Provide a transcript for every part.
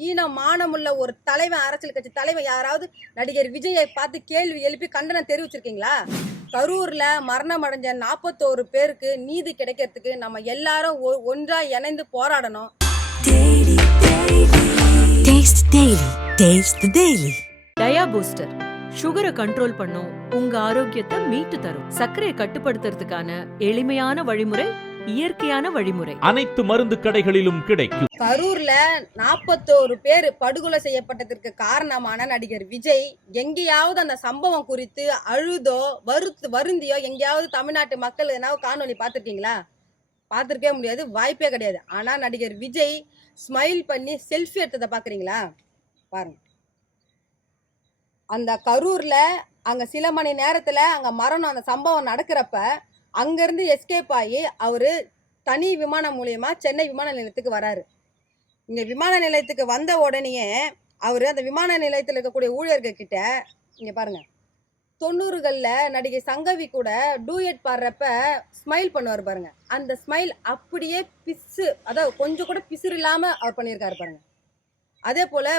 ஈன மானமுள்ள ஒரு தலைவன் அரசியல் கட்சி தலைவன் யாராவது நடிகர் விஜயை பார்த்து கேள்வி எழுப்பி கண்டனம் தெரிவிச்சிருக்கீங்களா கரூர்ல மரணம் அடைஞ்ச நாற்பத்தோரு பேருக்கு நீதி கிடைக்கிறதுக்கு நம்ம எல்லாரும் ஒ- ஒன்றா இணைந்து போராடணும் Taste Daily. Taste the Daily. Dia booster சுகரை கண்ட்ரோல் பண்ணும் உங்க ஆரோக்கியத்தை மீட்டு தரும் சர்க்கரையை கட்டுப்படுத்துறதுக்கான எளிமையான வழிமுறை இயற்கையான வழிமுறை. அனைத்து மருந்து கடைகளிலும் கிடைக்கும். கரூர்ல நாற்பத்தோரு பேர் படுகொலை செய்யப்பட்டதற்கு காரணமான நடிகர் விஜய் எங்கேயாவது அந்த சம்பவம் குறித்து அழுதோ வருத்து வருந்தியோ எங்கேயாவது தமிழ்நாட்டு மக்கள் என்ன காணொலி பார்த்துருக்கீங்களா? பார்த்துருக்கவே முடியாது வாய்ப்பே கிடையாது. ஆனா நடிகர் விஜய் ஸ்மைல் பண்ணி செல்ஃபி எடுத்ததை பார்க்குறீங்களா? பாருங்க. அந்த கரூர்ல அங்க சில மணி நேரத்துல அங்க மரணம் அந்த சம்பவம் நடக்கிறப்ப அங்கேருந்து எஸ்கேப் ஆகி அவர் தனி விமானம் மூலயமா சென்னை விமான நிலையத்துக்கு வராரு. இங்கே விமான நிலையத்துக்கு வந்த உடனேயே அவர் அந்த விமான நிலையத்தில் இருக்கக்கூடிய ஊழியர்கள் கிட்ட இங்கே பாருங்க தொண்ணூறுகளில் நடிகை சங்கவி கூட டூயட் பாடுறப்ப ஸ்மைல் பண்ணுவார் பாருங்க. அந்த ஸ்மைல் அப்படியே பிசு அதாவது கொஞ்சம் கூட பிசுறு இல்லாமல் அவர் பண்ணியிருக்காரு பாருங்க. அதே போல்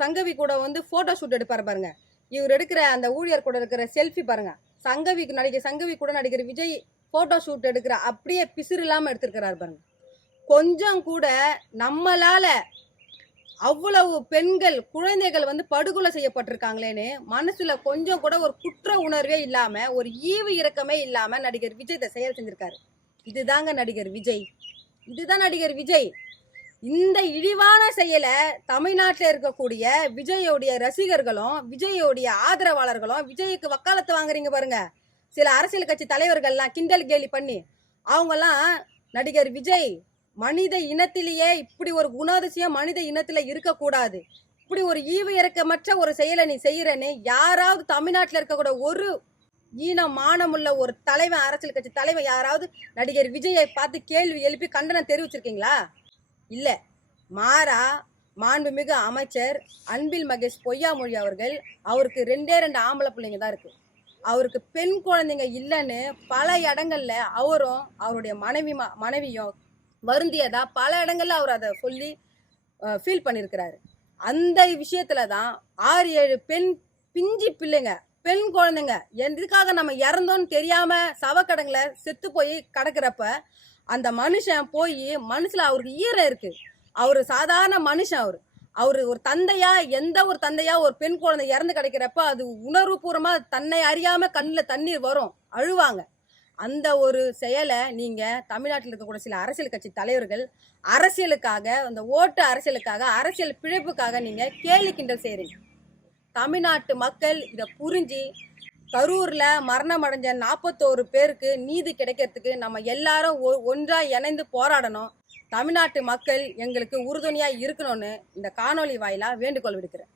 சங்கவி கூட வந்து ஃபோட்டோ ஷூட் எடுப்பார் பாருங்க. இவர் எடுக்கிற அந்த ஊழியர் கூட இருக்கிற செல்ஃபி பாருங்க. சங்கவிக்கு நடிகை சங்கவி கூட நடிகர் விஜய் ஃபோட்டோ ஷூட் எடுக்கிற அப்படியே பிசிறு இல்லாமல் எடுத்திருக்கிறாரு பாருங்க. கொஞ்சம் கூட நம்மளால அவ்வளவு பெண்கள் குழந்தைகள் வந்து படுகொலை செய்யப்பட்டிருக்காங்களேன்னு மனசுல கொஞ்சம் கூட ஒரு குற்ற உணர்வே இல்லாம ஒரு ஈவு இறக்கமே இல்லாம நடிகர் விஜய் இதை செயல் செஞ்சிருக்காரு. இதுதாங்க நடிகர் விஜய். இதுதான் நடிகர் விஜய். இந்த இழிவான செயலை தமிழ்நாட்டில் இருக்கக்கூடிய விஜயோடைய ரசிகர்களும் விஜயோடைய ஆதரவாளர்களும் விஜய்க்கு வக்காலத்து வாங்குறீங்க பாருங்க. சில அரசியல் கட்சி தலைவர்கள்லாம் கிண்டல் கேலி பண்ணி அவங்கெல்லாம் நடிகர் விஜய் மனித இனத்திலேயே இப்படி ஒரு குணாதிசயம் மனித இனத்துல இருக்கக்கூடாது. இப்படி ஒரு ஈவு இறக்கமற்ற ஒரு செயலை நீ செய்கிறன்னு யாராவது தமிழ்நாட்டில் இருக்கக்கூடிய ஒரு ஈன மானமுள்ள ஒரு தலைவன் அரசியல் கட்சி தலைவன் யாராவது நடிகர் விஜயை பார்த்து கேள்வி எழுப்பி கண்டனம் தெரிவிச்சிருக்கீங்களா? இல்லை. மாறா மாண்புமிகு அமைச்சர் அன்பில் மகேஷ் பொய்யாமொழி அவர்கள் அவருக்கு ரெண்டே ரெண்டு ஆம்பளை பிள்ளைங்க தான் இருக்கு. அவருக்கு பெண் குழந்தைங்க இல்லைன்னு பல இடங்கள்ல அவரும் அவருடைய மனைவி ம- மனைவியும் வருந்தியதா பல இடங்கள்ல அவர் அதை சொல்லி ஃபீல் பண்ணியிருக்கிறாரு அந்த விஷயத்துல தான் ஆறு ஏழு பெண் பிஞ்சி பிள்ளைங்க பெண் குழந்தைங்க எதுக்காக நம்ம இறந்தோன்னு தெரியாம சவக்கடங்களை செத்து போய் கிடக்குறப்ப அந்த மனுஷன் போய் மனசுல அவருக்கு ஈரம் இருக்கு. அவர் சாதாரண மனுஷன் அவர். அவர் ஒரு தந்தையா எந்த ஒரு தந்தையா ஒரு பெண் குழந்தை இறந்து கிடைக்கிறப்ப அது உணர்வுபூர்வமா தன்னை அறியாம கண்ணில் தண்ணீர் வரும். அழுவாங்க. அந்த ஒரு செயலை நீங்க தமிழ்நாட்டில் இருக்கக்கூடிய சில அரசியல் கட்சி தலைவர்கள் அரசியலுக்காக அந்த ஓட்டு அரசியலுக்காக அரசியல் பிழைப்புக்காக நீங்க கேலி கிண்டல் செய்யறீங்க தமிழ்நாட்டு மக்கள் இதை புரிஞ்சு கரூர்ல மரணம் அடைஞ்ச நாற்பத்தோரு பேருக்கு நீதி கிடைக்கிறதுக்கு நம்ம எல்லாரும் ஒ- ஒன்றா இணைந்து போராடணும். தமிழ்நாட்டு மக்கள் எங்களுக்கு உறுதுணையாக இருக்கணும்னு இந்த காணொளி வாயிலாக வேண்டுகோள் விடுக்கிறேன்.